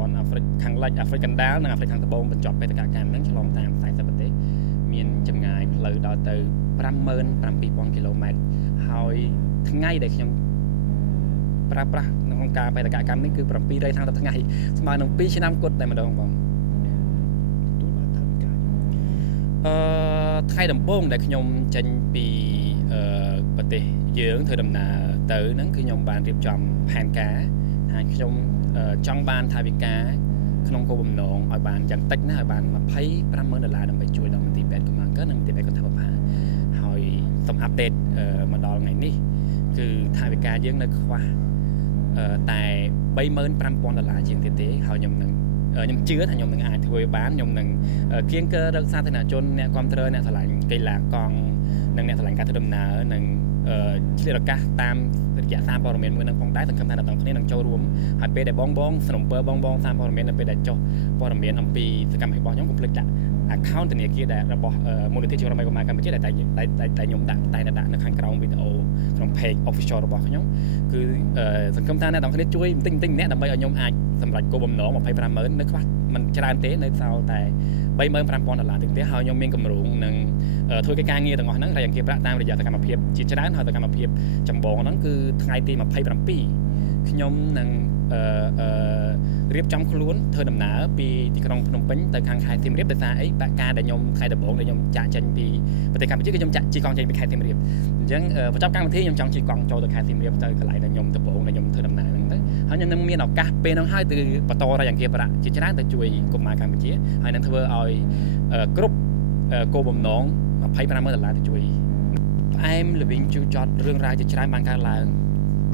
bọn Africខាងលិច Afric កណ្ដាលនិង Afric ខាងត្បូងបញ្ចប់បេសកកម្មហ្នឹងឆ្លងតាមខ្សែសប្រទេសមានចម្ងាយផ្លូវដល់ទៅ 57,000 គីឡូម៉ែត្រហើយថ្ងៃដែលខ្ញុំប្រើប្រាស់ក្នុងការបេសកកម្មនេះគឺ700ថ្ងៃទៅថ្ងៃស្មើនឹង2ឆ្នាំគត់តែម្ដងបងទទួលបានថាវិការថ្ងៃដំបូងដែលខ្ញុំចេញពីប្រទេសយើងធ្វើដំណើរទៅហ្នឹងគឺខ្ញុំបានរៀបចំផែនការថាខ្ញុំចង់បានថាវិការក្នុងគោលបំណងឲ្យបានយ៉ាងតិចណាស់ឲ្យបាន$25,000ដើម្បីជួយដល់មន្ទីរពេទ្យកុមារកើនិងមន្ទីរពេទ្យកន្ធបភាហើយសូមអាប់ដេតមកដល់ថ្ងៃនេះគឺថាវិការយើងនៅខ្វះតែ$35,000ជាងទៀតទេហើយខ្ញុំជឿថាខ្ញុំនឹងអាចធ្វើបានខ្ញុំនឹងគៀងកើរកសាធារណជនអ្នកគ្រប់គ្រងអ្នកឆ្លាញ់កីឡាកង់និងអ្នកឆ្លាញ់ការធ្វើដំណើរនិងឆ្លៀតឱកាសតាមរយៈសារព័ត៌មានមួយនឹងផងដែរសង្ឃឹមថាអ្នកទាំងគ្នានឹងចូលរួមហើយពេលដែលបងសនំពើបងសារព័ត៌មាននៅពេលដែលចុះព័ត៌មានអំពីសកម្មភាពរបស់ខ្ញុំកុំភ្លេចដាក់ account ធនាគារដែលរបស់មូលនិធិជួយរំលែកកុមារកម្ពុជាដែលខ្ញុំដាក់នៅខាងក្រោមវីដេអូក្នុង page official របស់ខ្ញុំគឺសង្ឃឹមថាអ្នកទាំងគ្នាជួយបន្តិចម្នាក់ដើម្បីឲ្យខ្ញុំអាចសម្រេចគោលបំណង$25,000នៅខ្វះមិនច្រើនទេនៅសល់តែ$35,000ទៀតទេហើយខ្ញុំមានគម្រោងនឹងធ្វើកិច្ចការងារទាំងអស់ហ្នឹងរយៈពេលប្រាក់តាមរយៈសកម្មភាពជាច្រើនហើយសកម្មភាពចម្បងហ្នឹងគឺថ្ងៃទី27ខ្ញុំនឹងរៀបចំខ្លួនធ្វើដំណើរពីទីក្រុងភ្នំពេញទៅខាងខេត្តសៀមរាបដោយសារអីបាក់ការដែលខ្ញុំថ្ងៃដំបូងដែលខ្ញុំចាក់ចេញពីប្រទេសកម្ពុជាគឺខ្ញុំចាក់ជិះកង់ចេញពីខេត្តសៀមរាបអញ្ចឹងបញ្ចប់កម្មវិធីខ្ញុំចង់ជិះកង់ចូលទៅខេត្តសៀមរាបទៅកន្លែងដែលខ្ញុំដំបូងដែលខ្ញុំធ្វើដំណើរហ្នឹងទៅហើយខ្ញុំនឹងមានឱកាសពេលហ្នឹងហើយទៅបន្តរយៈពេលប្រាក់ជាច្រើនទៅជួយកុមារកម្ពុជាហើយនឹងធ្វើឲ្យគ្រប់គោលបំណង$25,000ទៅជួយផ្អែមល្វីងជូរចត់រឿងរ៉ាវជាច្រើនបានកើតឡើង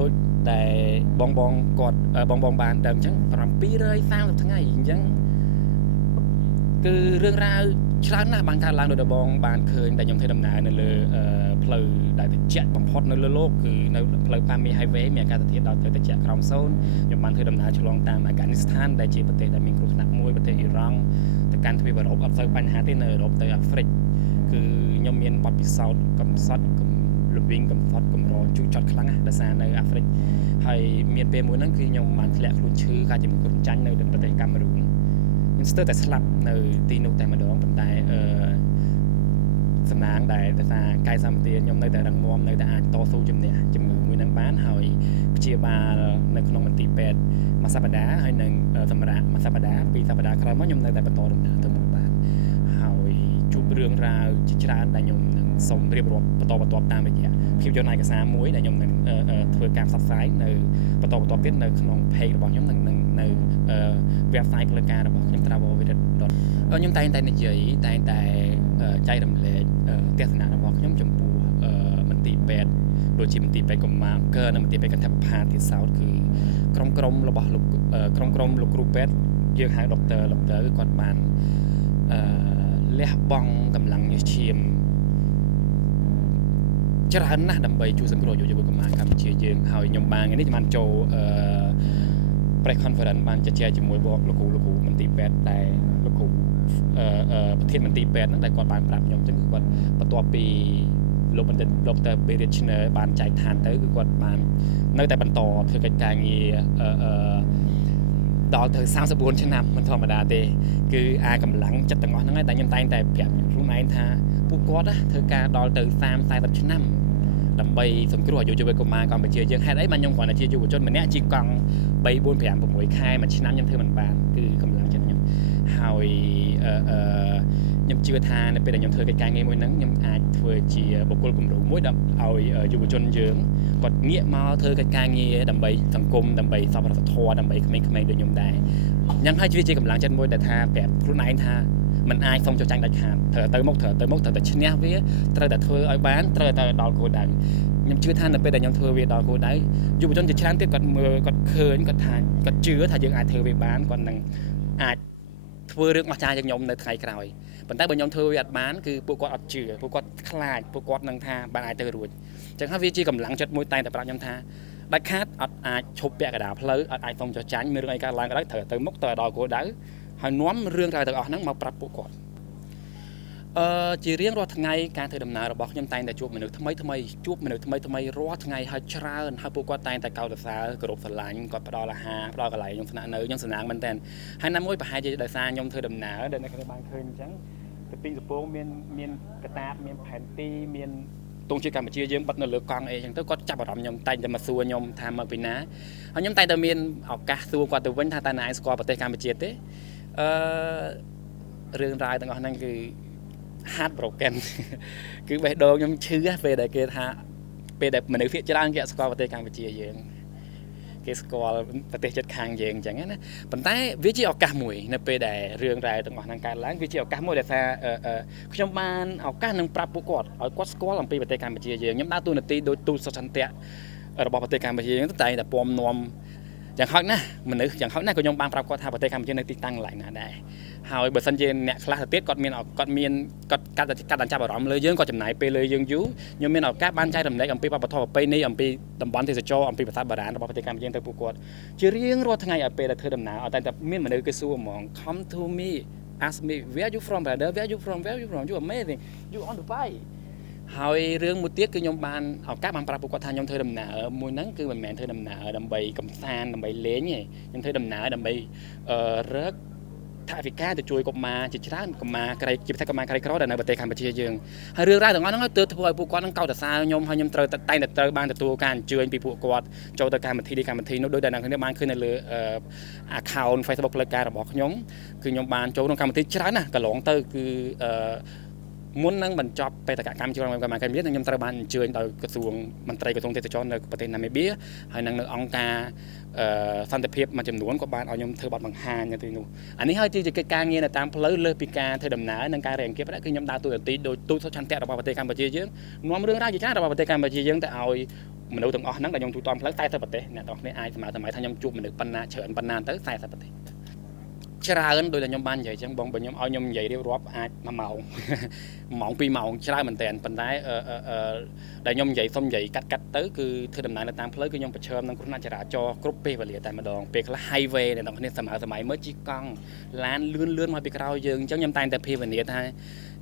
ដូចដែលបងគាត់បងបានដឹងអញ្ចឹង730ថ្ងៃអញ្ចឹងគឺរឿងរ៉ាវច្រើនណាស់បានកើតឡើងដោយបងបានឃើញដែលខ្ញុំធ្វើដំណើរនៅលើផ្លូវដែលត្រជាក់បំផុតនៅលើលោកគឺនៅផ្លូវ Pami Highway មានអាកាសធាតុដល់ទៅត្រជាក់ក្រោមសូន្យខ្ញុំបានធ្វើដំណើរឆ្លងតាមអាហ្គានីស្ថានដែលជាប្រទេសដែលមានគ្រោះថ្នាក់មួយប្រទេសអ៊ីរ៉ង់ទៅកាន់ទ្វីបអឺរ៉ុបអត់សូវបញ្ហាទេនៅអឺរ៉ុបទៅអាហ្វ្រិកគឺខ្ញុំមានបទពិសោធន៍កំសត់ល្វីងកំសត់កម្រជូរចត់ខ្លាំងណាស់ដោយសារនៅអាហ្វ្រិកហើយមានពេលមួយហ្នឹងគឺខ្ញុំបានធ្លាក់ខ្លួនឈឺការជំងឺគ្រុនចាញ់នៅប្រទេសកាមេរូនខ្ញុំស្ទើរតែស្លាប់នៅទីនោះតែម្ដងប៉ុន្តែសំណាងដែលដោយសារកាយសម្បទាខ្ញុំនៅតែរឹងមាំនៅតែអាចតស៊ូជំនះជំងឺមួយហ្នឹងបានហើយព្យាបាលនៅក្នុងមន្ទីរពេទ្យមួយសប្តាហ៍ហើយនឹងសម្រាប់មួយសប្តាហ៍ពីរសប្តាហ៍ក្រោយមកខ្ញុំនៅតែបន្តដំណើរទៅមុខបានហើយជួបរឿងរ៉ាវជាច្រើនដែលខ្ញុំនឹងសូមរៀបរាប់បន្តតាមរយៈភាពយន្តឯកសារមួយដែលខ្ញុំនឹងធ្វើការផ្សព្វផ្សាយនៅបន្តទៀតនៅក្នុង page របស់ខ្ញុំនិងនៅ website ផ្លូវការរបស់ខ្ញុំ travelvirit. ខ្ញុំតែងតែនិយាយតែងតែចែករំលែកទស្សនៈរបស់ខ្ញុំចំពោះមន្ទីរពេទ្យដូចជាមន្ទីរពេទ្យកុមារកើនិងមន្ទីរពេទ្យកន្ធបភាទៀតសោតគឺក្រុមរបស់លោកក្រុមលោកគ្រូពេទ្យយើងហៅដុកទ័រគឺគាត់បានលះបង់កម្លាំងញើសឈាមច្រើនណាស់ដើម្បីជួយសង្គ្រោះយុវកុមារកម្ពុជាយើងហើយខ្ញុំបានថ្ងៃនេះបានចូល press conference បានជជែកជាមួយលោកគ្រូមន្ទីរពេទ្យដែលលោកគ្រូប្រធានមន្ទីរពេទ្យហ្នឹងដែលគាត់បានប្រាប់ខ្ញុំអញ្ចឹងគឺគាត់បន្ទាប់ពីលោកបណ្ឌិតដុកទ័រ Berit Chner បានចែកឋានទៅគឺគាត់បាននៅតែបន្តធ្វើកិច្ចការងារដល់ទៅ34ឆ្នាំមិនធម្មតាទេគឺអាចកម្លាំងចិត្តទាំងអស់ហ្នឹងហើយតែខ្ញុំតែងតែប្រាប់ខ្លួនឯងថាពួកគាត់ធ្វើការដល់ទៅ30-40ឆ្នាំដើម្បីសង្គ្រោះយុវកុមារកម្ពុជាយើងហេតុអីបានខ្ញុំគ្រាន់តែជាយុវជនម្នាក់ជិះកង់3 4 5 6 ខែមួយឆ្នាំខ្ញុំធ្វើមិនបានគឺកម្លាំងចិត្តខ្ញុំហើយខ្ញុំជឿថានៅពេលដែលខ្ញុំធ្វើកិច្ចការងារមួយហ្នឹងខ្ញុំអាចធ្វើជាបុគ្គលគំរូមួយដើម្បីឲ្យយុវជនយើងគាត់ងាកមកធ្វើកិច្ចការងារដើម្បីសង្គមដើម្បីសប្បុរសធម៌ដើម្បីក្មេងៗដូចខ្ញុំដែរអញ្ចឹងហើយជាកម្លាំងចិត្តមួយដែលថាប្រាប់ខ្លួនឯងថាមិនអាចសុំចុះចាញ់ដាច់ខាតត្រូវទៅមុខត្រូវតែឈ្នះវាត្រូវតែធ្វើឲ្យបានត្រូវតែដល់គោលដៅខ្ញុំជឿថានៅពេលដែលខ្ញុំធ្វើវាដល់គោលដៅយុវជនជាច្រើនទៀតគាត់មើលគាត់ឃើញគាត់ថាគាត់ជឿថាយើងអាចធ្វើវាបានគាត់នឹងអាចធ្វើរឿងអស្ចារ្យជាងខ្ញុំនៅថ្ងៃក្រោយប៉ុន្តែបើខ្ញុំធ្វើវាអត់បានគឺពួកគាត់អត់ជឿពួកគាត់ខ្លាចពួកគាត់នឹងថាបានអាចទៅរួចអញ្ចឹងហើយវាជាកម្លាំងចិត្តមួយតែប្រាប់ខ្ញុំថាដាច់ខាតអត់អាចឈប់ពាក់កណ្ដាលផ្លូវអត់អាចសុំចុះចាញ់មានរឿងអីកើតឡើងក៏ដោយត្រូវទៅមុខទៅដល់គោលដៅហើយនាំរឿងរ៉ាវទាំងអស់ហ្នឹងមកប្រាប់ពួកគាត់ ជារៀងរាល់ថ្ងៃការធ្វើដំណើររបស់ខ្ញុំតែងតែជួបមនុស្សថ្មីជួបមនុស្សថ្មីរាល់ថ្ងៃហើយច្រើនហើយពួកគាត់តែងតែកោតសរសើរគោរពស្រឡាញ់គាត់ផ្ដល់អាហារផ្ដល់កន្លែងខ្ញុំស្នាក់នៅខ្ញុំសំណាងមែនតើហើយណាមួយប្រហែលជាដោយសារខ្ញុំធ្វើដំណើរដែលនៅក្នុងបានឃើញអញ្ចឹងទៅពីកំពង់មានកតាបមានផែនទីមានទង់ជាតិកម្ពុជាយើងបិទនៅលើកង់អីអញ្ចឹងទៅគាត់ចាប់អារម្មណ៍ខ្ញុំតែងតែមកសួរខ្ញុំថាមកពីណាហើយខ្ញុំតែងតែមានឱកាសសួរគាត់ទៅវិញថាតើអ្នកឯងស្គាល់ប្រទេសកម្ពុជាទេរឿងរ៉ាវទាំងអស់ហ្នឹងគឺheart broken គឺបេះដូងខ្ញុំឈឺពេលដែលគេថាពេលដែលមនុស្សភាគច្រើនគេស្គាល់ប្រទេសកម្ពុជាយើងគេស្គាល់ប្រទេសជិតខាងយើងអញ្ចឹងណាប៉ុន្តែវាជាឱកាសមួយនៅពេលដែលរឿងរ៉ាវទាំងអស់ហ្នឹងកើតឡើងវាជាឱកាសមួយដែលថាខ្ញុំបានឱកាសនឹងប្រាប់ពួកគាត់ឲ្យគាត់ស្គាល់អំពីប្រទេសកម្ពុជាយើងខ្ញុំដើរតួនាទីដោយទូតសុចន្ទៈរបស់ប្រទេសកម្ពុជាយើងតែតែពំនាំយ៉ាងហោចណាស់មនុស្សយ៉ាងហោចណាស់ក៏ខ្ញុំបានប្រាប់គាត់ថាប្រទេសកម្ពុជានៅទីតាំងកន្លែងណាដែរហើយបើសិនជាអ្នកខ្លះទៅទៀតគាត់កាត់ចាប់អារម្មណ៍លើយើងគាត់ចំណាយពេលលើយើងយូរខ្ញុំមានឱកាសបានចែករំលែកអំពីវប្បធម៌ប្រពៃណីអំពីតំបន់ទេសចរអំពីប្រាសាទបុរាណរបស់ប្រទេសកម្ពុជាទៅពួកគាត់ជារៀងរាល់ថ្ងៃឲ្យពេលដែលធ្វើដំណើរតែមានមនុស្សគេសួរហ្មង come to me ask me where you from brother where you from you amazing you on Dubai ហើយរឿងមួយទៀតគឺខ្ញុំបានឱកាសបានប្រាប់ពួកគាត់ថាខ្ញុំធ្វើដំណើរមួយហ្នឹងគឺមិនមែនធ្វើដំណើរដើម្បីកំសាន្តដើម្បីលេងទេខ្ញុំធ្វើដំណើរដើម្បីរកថាវិការទៅជួយកុមារជាច្រើនកុមារក្រៃជាពិសេសកុមារក្រៃក្រដែលនៅប្រទេសកម្ពុជាយើងហើយរឿងរ៉ាវទាំងអស់ហ្នឹងទៅធ្វើឲ្យពួកគាត់នឹងកោតសរសើរខ្ញុំហើយខ្ញុំត្រូវតែត្រូវបានទទួលការអញ្ជើញពីពួកគាត់ចូលទៅកម្មវិធីនោះដោយតែអ្នកគ្នាបានឃើញនៅលើ account Facebook ផ្លូវការរបស់ខ្ញុំគឺខ្ញុំបានចូលក្នុងកម្មវិធីច្រើនណាស់កន្លងទៅគឺមុននឹងបញ្ចប់បេសកកម្មជាកម្មការងារខ្ញុំត្រូវបានអញ្ជើញដោយក្រសួងមន្ត្រីក្រសួងទេសចរនៅប្រទេសណាមីបៀហើយនៅអង្គការសន្តិភាពមួយចំនួនក៏បានឲ្យខ្ញុំធ្វើបទបង្ហាញនៅទីនោះអានេះហើយជាកិច្ចការងារនៅតាមផ្លូវលើសពីការធ្វើដំណើរនិងការរែងគៀបគឺខ្ញុំដើរតួនាទីដោយទូតសុចន្ទៈរបស់ប្រទេសកម្ពុជាយើងនាំរឿងរ៉ាវជាច្រើនរបស់ប្រទេសកម្ពុជាយើងទៅឲ្យមនុស្សទាំងអស់ហ្នឹងដែលខ្ញុំទូតាមផ្លូវ40ប្រទេសអ្នកទាំងអស់គ្នាអាចសម័យថាខ្ញុំជួបមនុស្សប៉ុណ្ណាច្រើនប៉ុណ្ណាទៅ40ប្រទេសច្រើនដោយតែខ្ញុំបាននិយាយអញ្ចឹងបងបើខ្ញុំឲ្យខ្ញុំនិយាយរៀបរាប់អាច1ម៉ោងម៉ោង2ម៉ោងច្រើនមែនតើប៉ុន្តែដែលខ្ញុំនិយាយសុំនិយាយកាត់ទៅគឺធ្វើដំណើរនៅតាមផ្លូវគឺខ្ញុំប្រឈមនឹងគ្រោះថ្នាក់ចរាចរណ៍គ្រប់ពេលវេលាតែម្ដងពេលខ្លះ highway អ្នកនរគ្នាសម័យមើលជិះកង់ឡានលឿនមកពីក្រោយយើងអញ្ចឹងខ្ញុំតែងតែភាវនាថា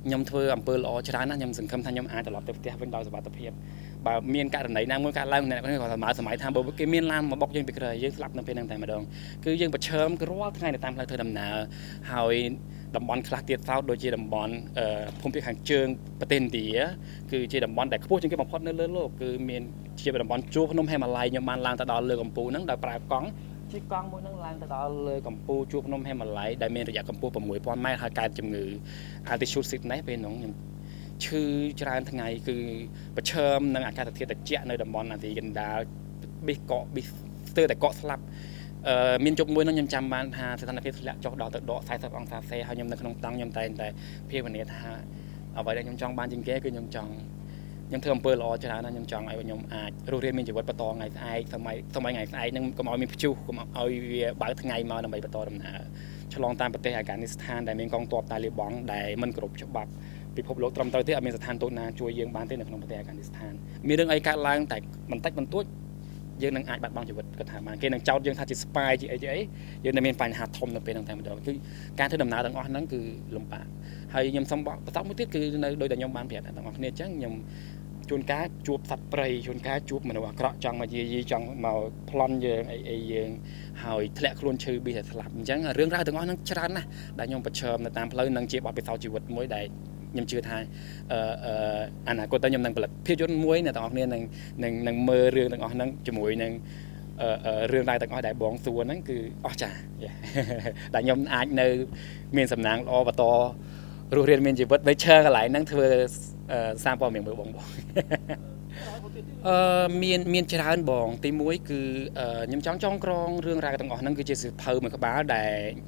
ខ្ញុំធ្វើអំពើល្អច្រើនណាស់ខ្ញុំសង្ឃឹមថាខ្ញុំអាចត្រឡប់ទៅផ្ទះវិញដោយសុវត្ថិភាពបើមានករណីណាមួយកើតឡើងអ្នកនរគ្នាក៏សម័យថាបើគេមានឡានមកបុកយើងពីក្រោយយើងស្លាប់នៅពេលហ្នឹងតែម្ដងគឺយើងប្រឈមរាល់ថ្ងៃនៅតាមផ្លូវធ្វើដំណើរហើយតំបន់ខ្លះទៀតសោតដូចជាតំបន់ភូមិភាគខាងជើងប្រទេសឥណ្ឌាគឺជាតំបន់ដែលខ្ពស់ជាងគេបំផុតនៅលើលោកគឺមានជាតំបន់ជួរភ្នំហេម៉ាឡ័យខ្ញុំបានឡើងទៅដល់លើកំពូលហ្នឹងដោយប្រើកង់ជិះកង់មួយហ្នឹងឡើងទៅដល់លើកំពូលជួរភ្នំហេម៉ាឡ័យដែលមានរយៈកម្ពស់ 6000 ម៉ែត្រហើយកើតជំងឺ altitude sickness ពេលហ្នឹងខ្ញុំឈឺច្រើនថ្ងៃគឺប្រឈមនឹងអាកាសធាតុត្រជាក់នៅតំបន់អាស៊ីកណ្ដាលប៊ីសស្ទើរតែកកស្លាប់មានជប់មួយនោះខ្ញុំចាំបានថាស្ថានភាពធ្លាក់ចុះដល់ទៅដក40អង្សាសេហើយខ្ញុំនៅក្នុងតង់ខ្ញុំតែងតែភាវនាថាអ្វីដែលខ្ញុំចង់បានជាងគេគឺខ្ញុំធ្វើអំពើល្អច្រើនណាស់ខ្ញុំចង់ឲ្យខ្ញុំអាចរស់រានមានជីវិតបន្តថ្ងៃស្អែកសម័យថ្ងៃស្អែកនឹងកុំឲ្យមានព្យុះកុំឲ្យវាបើកថ្ងៃមកដើម្បីបន្តដំណើរឆ្លងតាមប្រទេសអាហ្គានីស្ថានដែលមានកងទ័ពតាលីបង់ដែលមិនគោរពច្បាប់ពិភពលោកត្រឹមត្រូវទេអត់មានស្ថានទូតណាជួយយើងបានទេនៅក្នុងប្រទេសអាហ្គានីស្ថានមានរឿងអីកើតឡើងតែបន្តិចបន្តួចយើងនឹងអាចបាត់បង់ជីវិតគាត់ថាបានគេនឹងចោទយើងថាជា spy ជាអីយើងនឹងមានបញ្ហាធំនៅពេលហ្នឹងតែម្ដងគឺការធ្វើដំណើរទាំងអស់ហ្នឹងគឺលំបាកហើយខ្ញុំសូមបន្តមួយទៀតគឺនៅដោយតែខ្ញុំបានប្រាប់ទាំងអស់គ្នាអញ្ចឹងខ្ញុំជួនកាលជួបសត្វព្រៃជួនកាលជួបមនុស្សអាក្រក់ចង់មកយាយីចង់មកប្លន់យើងអីយើងហើយធ្លាក់ខ្លួនឈឺប៊ីតែស្លាប់អញ្ចឹងរឿងរ៉ាវទាំងអស់ហ្នឹងច្រើនណាស់ដែលខ្ញុំប្រឈមនៅតាមផ្លូវនឹងជាបទពិសោធន៍ជីវិតមួយដែលខ្ញុំជឿថាអនាគតទៅខ្ញុំនឹងផលិតភាពយន្តមួយអ្នកទាំងអស់គ្នានឹងមើលរឿងទាំងអស់ហ្នឹងជាមួយនឹងរឿងរ៉ាវទាំងអស់ដែលបងសួរហ្នឹងគឺអស្ចារ្យដែលខ្ញុំអាចនៅមានសំណាងល្អបន្តរស់រានមានជីវិតនៅឈើកន្លែងហ្នឹងធ្វើសារព័ត៌មានមើលបងមានច្រើនបងទី1គឺខ្ញុំចង់ក្រងរឿងរ៉ាវទាំងអស់ហ្នឹងគឺជាសៀវភៅមួយក្បាលដែ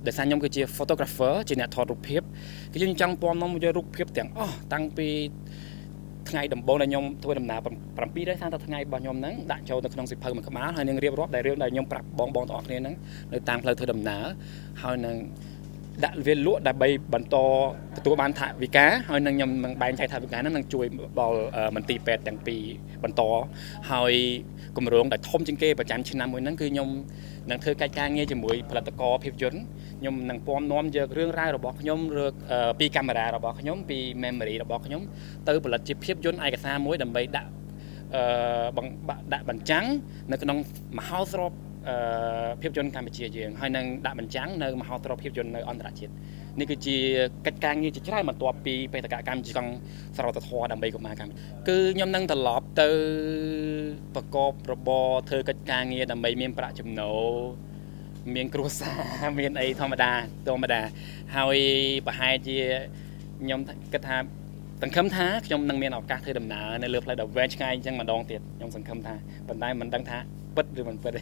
លដោយសារខ្ញុំគឺជា photographer ជាអ្នកថតរូបភាពគឺខ្ញុំចង់ពំនាំយករូបភាពទាំងអស់តាំងពីថ្ងៃដំបូងដែលខ្ញុំធ្វើដំណើរ730ថ្ងៃរបស់ខ្ញុំហ្នឹងដាក់ចូលទៅក្នុងសៀវភៅមួយក្បាលហើយនឹងរៀបរាប់ដែលរឿងដែលខ្ញុំប្រាប់បងទាំងអស់គ្នាហ្នឹងនៅតាមផ្លូវធ្វើដំណើរហើយនឹងដាក់វាលក់ដើម្បីបន្តទទួលបានថវិកាហើយនឹងខ្ញុំនឹងបែងចែកថវិកាហ្នឹងនឹងជួយដល់មន្ទីរពេទ្យទាំងពីរបន្តហើយគម្រោងដែលធំជាងគេប្រចាំឆ្នាំមួយហ្នឹងគឺខ្ញុំ នឹងធ្វើកិច្ចការងារជាមួយផលិតករភាពយន្តខ្ញុំនឹងពំនាំយករឿងរ៉ាវរបស់ខ្ញុំពីកាមេរ៉ារបស់ខ្ញុំពី memory របស់ខ្ញុំទៅផលិតជាភាពយន្តឯកសារមួយដើម្បីដាក់បញ្ចាំងនៅក្នុងមហោស្រពភាពយន្តកម្ពុជាយើងហើយនឹងដាក់បញ្ចាំងនៅមហោស្រពភាពយន្តនៅអន្តរជាតិនេះគឺជាកិច្ចការងារជាច្រើនបន្ទាប់ពីបេសកកម្មជាកង់ស្រោតធម៌ដើម្បីកុមារកម្ពុជាគឺខ្ញុំនឹងត្រឡប់ទៅប្រកបរបរធ្វើកិច្ចការងារដើម្បីមានប្រាក់ចំណូលមានគ្រួសារមានអីធម្មតាហើយប្រហែលជាខ្ញុំគិតថាសង្ឃឹមថាខ្ញុំនឹងមានឱកាសធ្វើដំណើរនៅលើផ្លូវដ៏វែងឆ្ងាយអញ្ចឹងម្ដងទៀតខ្ញុំសង្ឃឹមថាប៉ុន្តែមិនដឹងថាពិតឬមិនពិតទេ